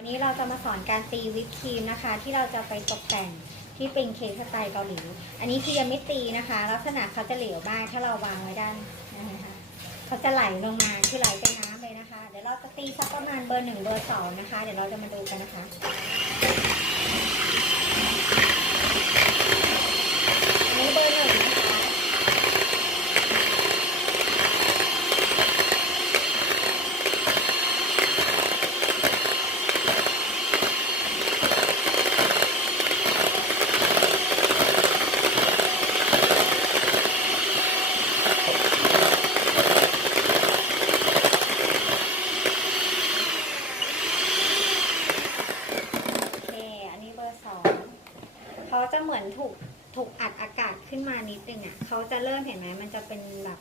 วันนี้เราจะมาสอนการตีวิปครีมนะคะ ที่เราจะไปตกแต่งที่เป็นเค้กสไตล์เกาหลี อันนี้คือยังไม่ตีนะคะ ลักษณะเขาจะเหลวบ้างถ้าเราวางไว้ด้านนะคะเขาจะไหลลงมาคือไหลเป็นน้ำเลยนะคะ เดี๋ยวเราจะตีสักประมาณเบอร์หนึ่งเบอร์สองนะคะ เดี๋ยวเราจะมาดูกันนะคะ อันนี้เบอร์หนึ่งนะคะ โอเค อันนี้เบอร์สองเขา จะเหมือนถูกถูกอัดอากาศขึ้นมานิดนึงอะเขาจะเริ่มเห็นไหมมันจะเป็นแบบ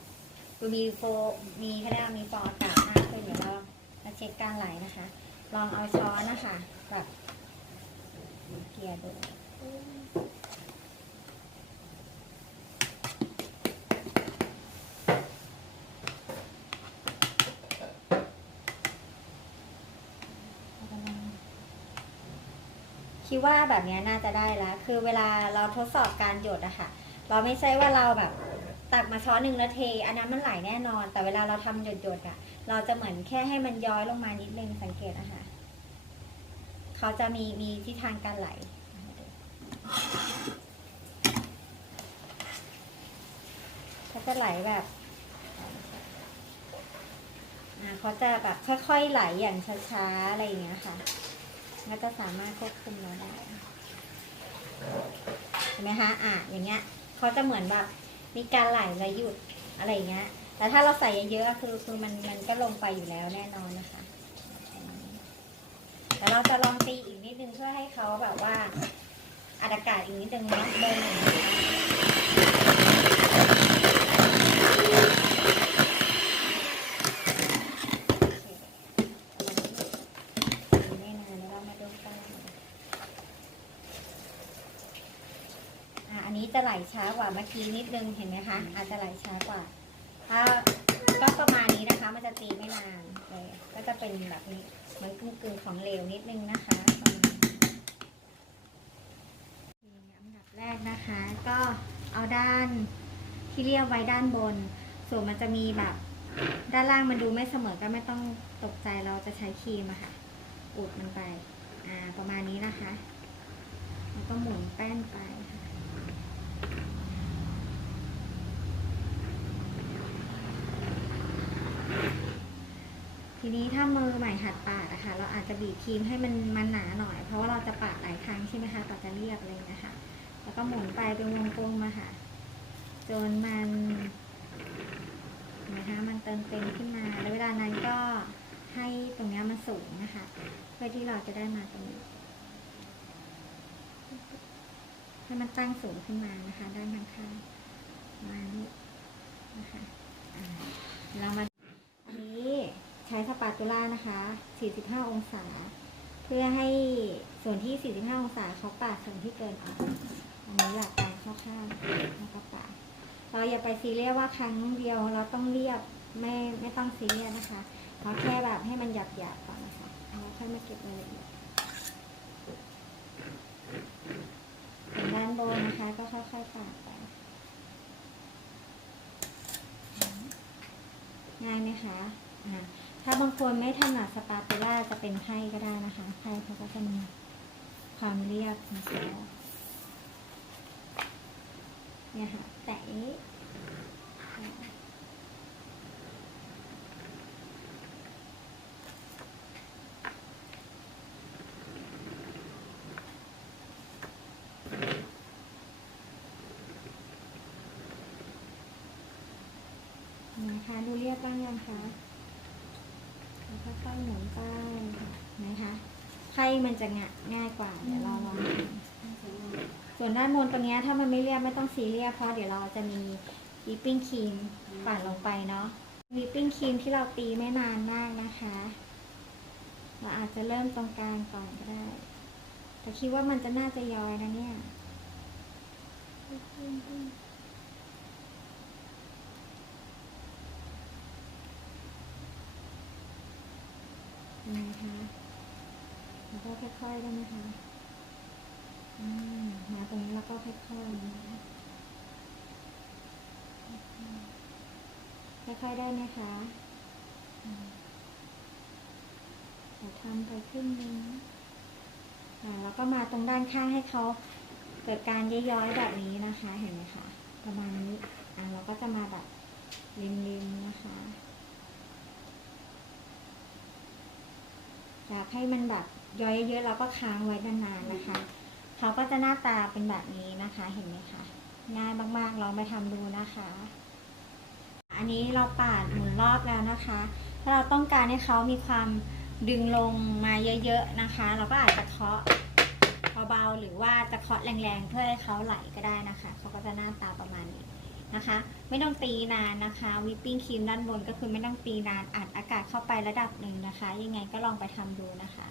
มีโฟมีเขาเรียกว่ามีฟองอากาศมากขึ้นเดี๋ยวเราจะเช็คการไหลนะคะ ลองเอาช้อนนะคะแบบเกลียร์ดู คิดว่าแบบนี้น่าจะได้แล้ว คือเวลาเราทดสอบการหยดอะค่ะ เราไม่ใช่ว่าเราแบบตักมาช้อนหนึ่งแล้วเท อันนั้นมันไหลแน่นอน แต่เวลาเราทำหยดๆอะเราจะเหมือนแค่ให้มันย้อยลงมานิดนึงสังเกตนะคะเขาจะมีมีทิศทางการไหล เขาจะไหลแบบเขาจะแบบค่อยๆไหลอย่างช้าๆอะไรอย่างเงี้ยค่ะ ก็จะสามารถควบคุมเราได้เห็นไหมคะอะอย่างเงี้ยเขาจะเหมือนแบบมีการไหลและหยุดอะไรอย่างเงี้ย แต่ถ้าเราใส่เยอะๆคือคือมันมันก็ลงไปอยู่แล้วแน่นอนนะคะแต่เราจะลองตีอีกนิดนึงเพื่อให้เขาแบบว่าอัดอากาศอีกนิดนึงเนาะเบอร์หนึ่งโอเคเอาไว้นี่ไม่นานแล้วเรามาดูกันอะอั นี้จะไหลช้ากว่าเมื่อกี้นิดนึงเห็นไหมคะ อาจจะไหลช้ากว่า ถ้าก็ประมาณนี้นะคะ มันจะตีไม่นานเลยก็จะเป็นแบบนี้เหมือนกึ่งๆของเหลวนิดนึงนะคะอันดับแรกนะคะ ก็เอาด้านที่เรียบไว้ด้านบน ส่วนมันจะมีแบบด้านล่างมันดูไม่เสมอก็ไม่ต้องตกใจเราจะใช้ครีมอะค่ะ อุดมันไป อ่าประมาณนี้นะคะ แล้วก็หมุนแป้นไปค่ะ ทีนี้ถ้ามือใหม่หัดปาดอะคะเราอาจจะบีบครีมให้มันมันหนาหน่อย เพราะว่าเราจะปาดหลายครั้งใช่ไหมคะกว่อจะเรียบอะไรอย่างเงี้ยค่ะแล้วก็หมุนไปเป็นวงกลมมาค่ะ จนมันเห็นะคะมันเติมเต็มขึ้นมา แล้วเวลานั้นก็ให้ตรงนี้มันสูงนะคะ เพื่อที่เราจะได้มาตรงนี้ให้มันตั้งสูงขึ้นมานะคะ ด้านข้างๆมานี่นะคะเรามา ตูล่านะคะ 45 องศา เพื่อให้ส่วนที่ 45 องศาเขาปาดส่วนที่เกินออกอันนี้หลักการคร่าวๆแล้วก็ปาดเราอย่าไปซีเรียสว่าครั้งเดียวเราต้องเรียบไม่ไม่ต้องซีเรียสนะคะเราแค่แบบให้มันหยาบๆก่อนนะคะแล้วค่อยมาเก็บรายละเอียดส่วนด้านบนนะคะก็ค่อยๆปาดไปง่ายไหมคะอ่า ถ้าบางคนไม่ถนัดสปาตูล่าจะเป็นไพ่ก็ได้นะคะไพ่เขาก็จะมีความเรียบนะคะเนี่ยค่ะแต่นี้นะคะดูเรียบบ้างยังคะ ค่อยหมุนไปนะคะไพ่มันจะงะง่ายกว่า เดี๋ยวเราลองดูส่วนด้านบนตรงนี้ถ้ามันไม่เรียบไม่ต้องซีเรียสเพราะเดี๋ยวเราจะมีวิปปิ้งครีมปั่นลงไปเนาะวิปปิ้งครีมที่เราตีไม่นานมากนะคะ เราอาจจะเริ่มตรงกลางก่อนก็ได้ แต่คิดว่ามันจะน่าจะย้อยนะเนี่ย นะคะแล้วก็ค่อยๆได้ไหมคะมาตรงนี้แล้วก็ค่อยๆนะคะค่อยๆได้ไหมคะเดี๋ยวทำไปครึ่งนึงแล้วก็มาตรงด้านข้างให้เขาเกิดการย้อยๆแบบนี้นะคะ เห็นไหมคะ ประมาณนี้ อ่าเราก็จะมาแบบริมๆนะคะ อยากให้มันแบบย้อยเยอะๆเราก็ค้างไว้นานๆนะคะ เขาก็จะหน้าตาเป็นแบบนี้นะคะ เห็นไหมคะ ง่ายมากๆ ลองไปทำดูนะคะ อันนี้เราปาดหมุนรอบแล้วนะคะ ถ้าเราต้องการให้เขามีความดึงลงมาเยอะๆนะคะ เราก็อาจจะเคาะเบาๆหรือว่าจะเคาะแรงๆเพื่อให้เขาไหลก็ได้นะคะ เขาก็จะหน้าตาประมาณนี้ นะคะ ไม่ต้องตีนานนะคะวิปปิ้งครีมด้านบนก็คือไม่ต้องตีนานอัดอากาศเข้าไประดับหนึ่งนะคะ ยังไงก็ลองไปทำดูนะคะ